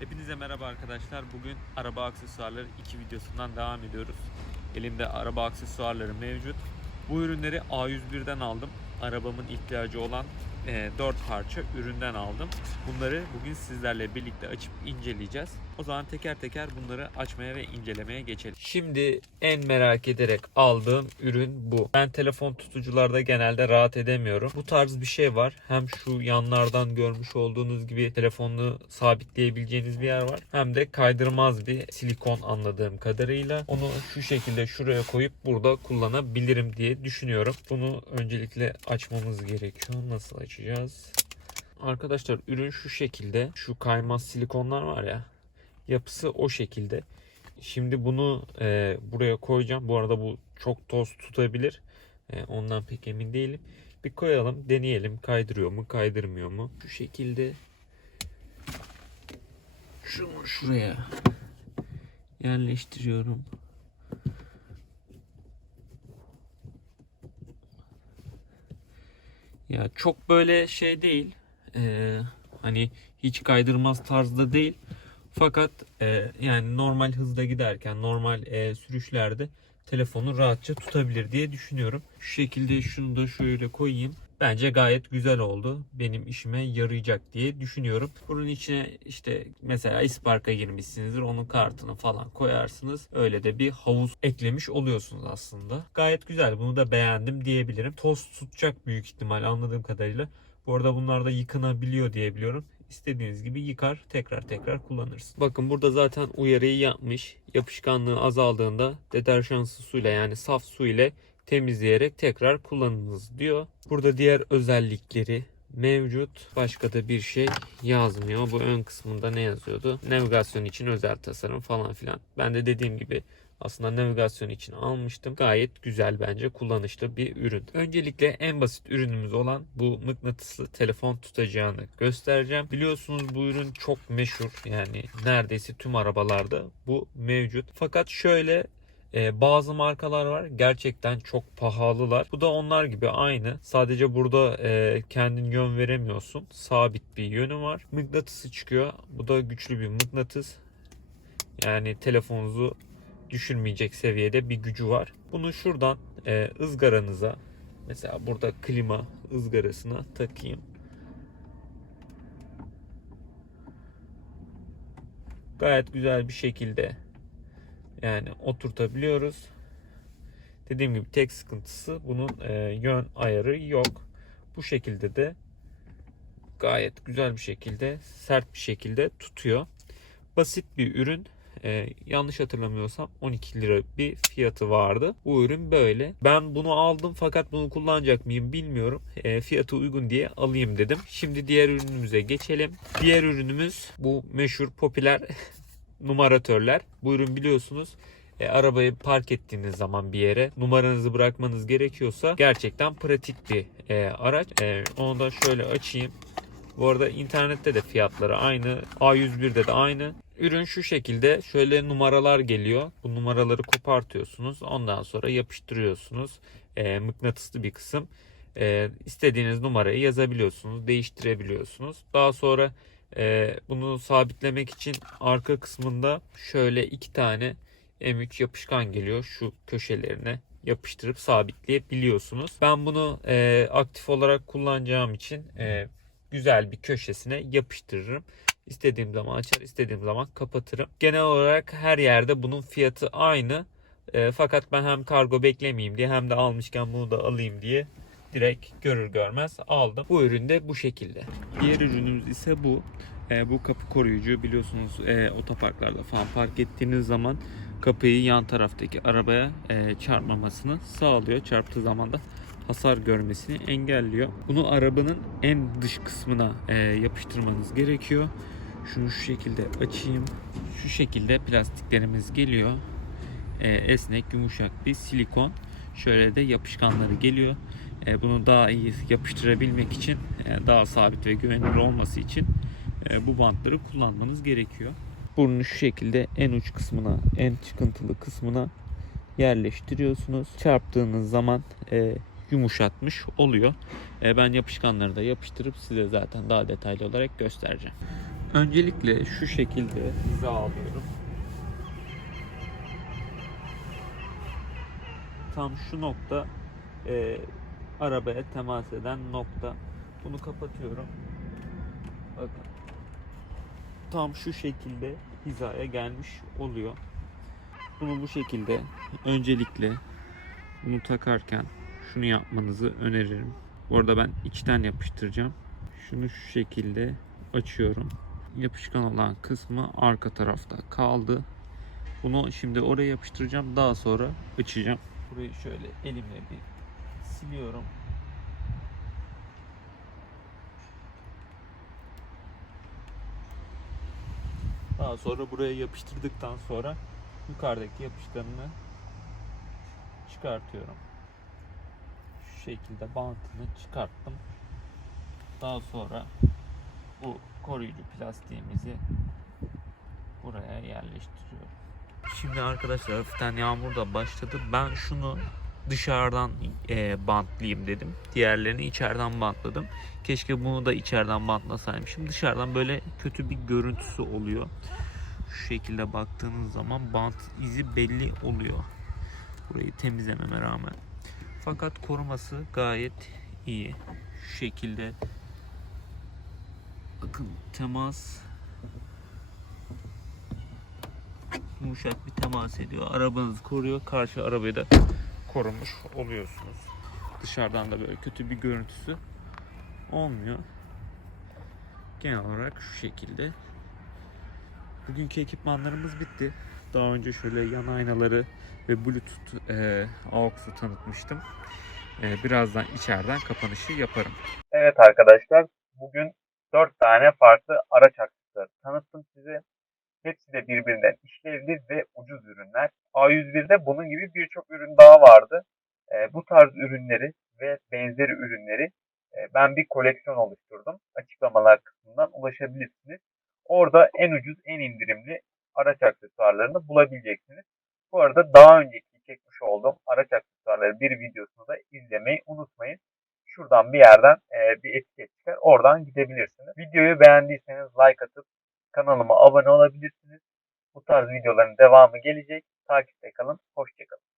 Hepinize merhaba arkadaşlar. Bugün araba aksesuarları 2 videosundan devam ediyoruz. Elimde araba aksesuarları mevcut. Bu ürünleri A101'den aldım. Arabamın ihtiyacı olan 4 parça üründen aldım. Bunları bugün sizlerle birlikte açıp inceleyeceğiz. O zaman teker teker bunları açmaya ve incelemeye geçelim. Şimdi en merak ederek aldığım ürün bu. Ben telefon tutucularda genelde rahat edemiyorum. Bu tarz bir şey var. Hem şu yanlardan görmüş olduğunuz gibi telefonunu sabitleyebileceğiniz bir yer var. Hem de kaydırmaz bir silikon anladığım kadarıyla. Onu şu şekilde şuraya koyup burada kullanabilirim diye düşünüyorum. Bunu öncelikle açmamız gerekiyor. Nasıl açacağız? Arkadaşlar ürün şu şekilde. Şu kaymaz silikonlar var ya. Yapısı o şekilde. Şimdi bunu e, buraya koyacağım. Bu arada bu çok toz tutabilir. E, ondan pek emin değilim. Bir koyalım, deneyelim. Kaydırıyor mu, kaydırmıyor mu? Şu şekilde şunu şuraya yerleştiriyorum. Ya çok böyle şey değil. Ee, hani hiç kaydırmaz tarzda değil. Fakat e, yani normal hızda giderken, normal e, sürüşlerde telefonu rahatça tutabilir diye düşünüyorum. Şu şekilde şunu da şöyle koyayım. Bence gayet güzel oldu. Benim işime yarayacak diye düşünüyorum. Bunun içine işte mesela Ispark'a girmişsinizdir. Onun kartını falan koyarsınız. Öyle de bir havuz eklemiş oluyorsunuz aslında. Gayet güzel. Bunu da beğendim diyebilirim. Toz tutacak büyük ihtimal anladığım kadarıyla. Bu arada bunlar da yıkanabiliyor diye biliyorum. İstediğiniz gibi yıkar tekrar tekrar kullanırsınız. Bakın burada zaten uyarıyı yapmış. Yapışkanlığı azaldığında deterjansız suyla yani saf su ile temizleyerek tekrar kullanınız diyor. Burada diğer özellikleri mevcut. Başka da bir şey yazmıyor. Bu ön kısmında ne yazıyordu? Navigasyon için özel tasarım falan filan. Ben de dediğim gibi aslında navigasyon için almıştım. Gayet güzel bence kullanışlı bir ürün. Öncelikle en basit ürünümüz olan bu mıknatıslı telefon tutacağını göstereceğim. Biliyorsunuz bu ürün çok meşhur. Yani neredeyse tüm arabalarda bu mevcut. Fakat şöyle ee, bazı markalar var gerçekten çok pahalılar. Bu da onlar gibi aynı. Sadece burada e, kendin yön veremiyorsun. Sabit bir yönü var. Mıknatısı çıkıyor. Bu da güçlü bir mıknatıs. Yani telefonunuzu düşürmeyecek seviyede bir gücü var. Bunu şuradan e, ızgaranıza mesela burada klima ızgarasına takayım. Gayet güzel bir şekilde yani oturtabiliyoruz. Dediğim gibi tek sıkıntısı bunun e, yön ayarı yok. Bu şekilde de gayet güzel bir şekilde sert bir şekilde tutuyor. Basit bir ürün. E, yanlış hatırlamıyorsam 12 lira bir fiyatı vardı. Bu ürün böyle. Ben bunu aldım fakat bunu kullanacak mıyım bilmiyorum. E, fiyatı uygun diye alayım dedim. Şimdi diğer ürünümüze geçelim. Diğer ürünümüz bu meşhur popüler numaratörler. Bu ürün biliyorsunuz e, arabayı park ettiğiniz zaman bir yere numaranızı bırakmanız gerekiyorsa gerçekten pratik bir e, araç. E, onu da şöyle açayım. Bu arada internette de fiyatları aynı. A101'de de aynı. Ürün şu şekilde şöyle numaralar geliyor. Bu numaraları kopartıyorsunuz. Ondan sonra yapıştırıyorsunuz. E, mıknatıslı bir kısım. E, istediğiniz numarayı yazabiliyorsunuz. Değiştirebiliyorsunuz. Daha sonra e, bunu sabitlemek için arka kısmında şöyle iki tane M3 yapışkan geliyor. Şu köşelerine yapıştırıp sabitleyebiliyorsunuz. Ben bunu e, aktif olarak kullanacağım için e, güzel bir köşesine yapıştırırım. İstediğim zaman açar, istediğim zaman kapatırım. Genel olarak her yerde bunun fiyatı aynı. E, fakat ben hem kargo beklemeyeyim diye hem de almışken bunu da alayım diye direkt görür görmez aldım. Bu ürün de bu şekilde. Diğer ürünümüz ise bu. E, bu kapı koruyucu biliyorsunuz e, otoparklarda falan park ettiğiniz zaman kapıyı yan taraftaki arabaya e, çarpmamasını sağlıyor. Çarptığı zaman da hasar görmesini engelliyor. Bunu arabanın en dış kısmına e, yapıştırmanız gerekiyor. Şunu şu şekilde açayım. Şu şekilde plastiklerimiz geliyor. E, esnek, yumuşak bir silikon. Şöyle de yapışkanları geliyor. E, bunu daha iyi yapıştırabilmek için, e, daha sabit ve güvenilir olması için e, bu bantları kullanmanız gerekiyor. Burnu şu şekilde en uç kısmına, en çıkıntılı kısmına yerleştiriyorsunuz. Çarptığınız zaman yumuşatmış oluyor. Ben yapışkanları da yapıştırıp size zaten daha detaylı olarak göstereceğim. Öncelikle şu şekilde hiza alıyorum. Tam şu nokta e, arabaya temas eden nokta. Bunu kapatıyorum. Bakın. Tam şu şekilde hizaya gelmiş oluyor. Bunu bu şekilde öncelikle bunu takarken şunu yapmanızı öneririm. Bu arada ben içten yapıştıracağım. Şunu şu şekilde açıyorum. Yapışkan olan kısmı arka tarafta kaldı. Bunu şimdi oraya yapıştıracağım. Daha sonra açacağım. Burayı şöyle elimle bir siliyorum. Daha sonra buraya yapıştırdıktan sonra yukarıdaki yapışkanını çıkartıyorum. Şu şekilde bantını çıkarttım. Daha sonra bu koruyucu plastiğimizi buraya yerleştiriyorum. Şimdi arkadaşlar hafiften yağmur da başladı. Ben şunu dışarıdan e, bantlayayım dedim. Diğerlerini içeriden bantladım. Keşke bunu da içeriden bantlasaymışım. Dışarıdan böyle kötü bir görüntüsü oluyor. Şu şekilde baktığınız zaman bant izi belli oluyor. Burayı temizlememe rağmen. Fakat koruması gayet iyi. Şu şekilde bakın temas yumuşak bir temas ediyor. Arabanızı koruyor. Karşı arabayı da korumuş oluyorsunuz. Dışarıdan da böyle kötü bir görüntüsü olmuyor. Genel olarak şu şekilde. Bugünkü ekipmanlarımız bitti. Daha önce şöyle yan aynaları ve Bluetooth e, AUX'u tanıtmıştım. E, birazdan içeriden kapanışı yaparım. Evet arkadaşlar, bugün 4 tane farklı araç aksesuarı tanıttım size. Hepsi de birbirinden işlevli ve ucuz ürünler. A101'de bunun gibi birçok ürün daha vardı. Ee, bu tarz ürünleri ve benzeri ürünleri e, ben bir koleksiyon oluşturdum. Açıklamalar kısmından ulaşabilirsiniz. Orada en ucuz, en indirimli araç aksesuarlarını bulabileceksiniz. Bu arada daha önceki çekmiş olduğum araç aksesuarları bir videosunu da izlemeyi unutmayın şuradan bir yerden e, bir etiket çıkar. Oradan gidebilirsiniz. Videoyu beğendiyseniz like atıp kanalıma abone olabilirsiniz. Bu tarz videoların devamı gelecek. Takipte kalın. Hoşçakalın.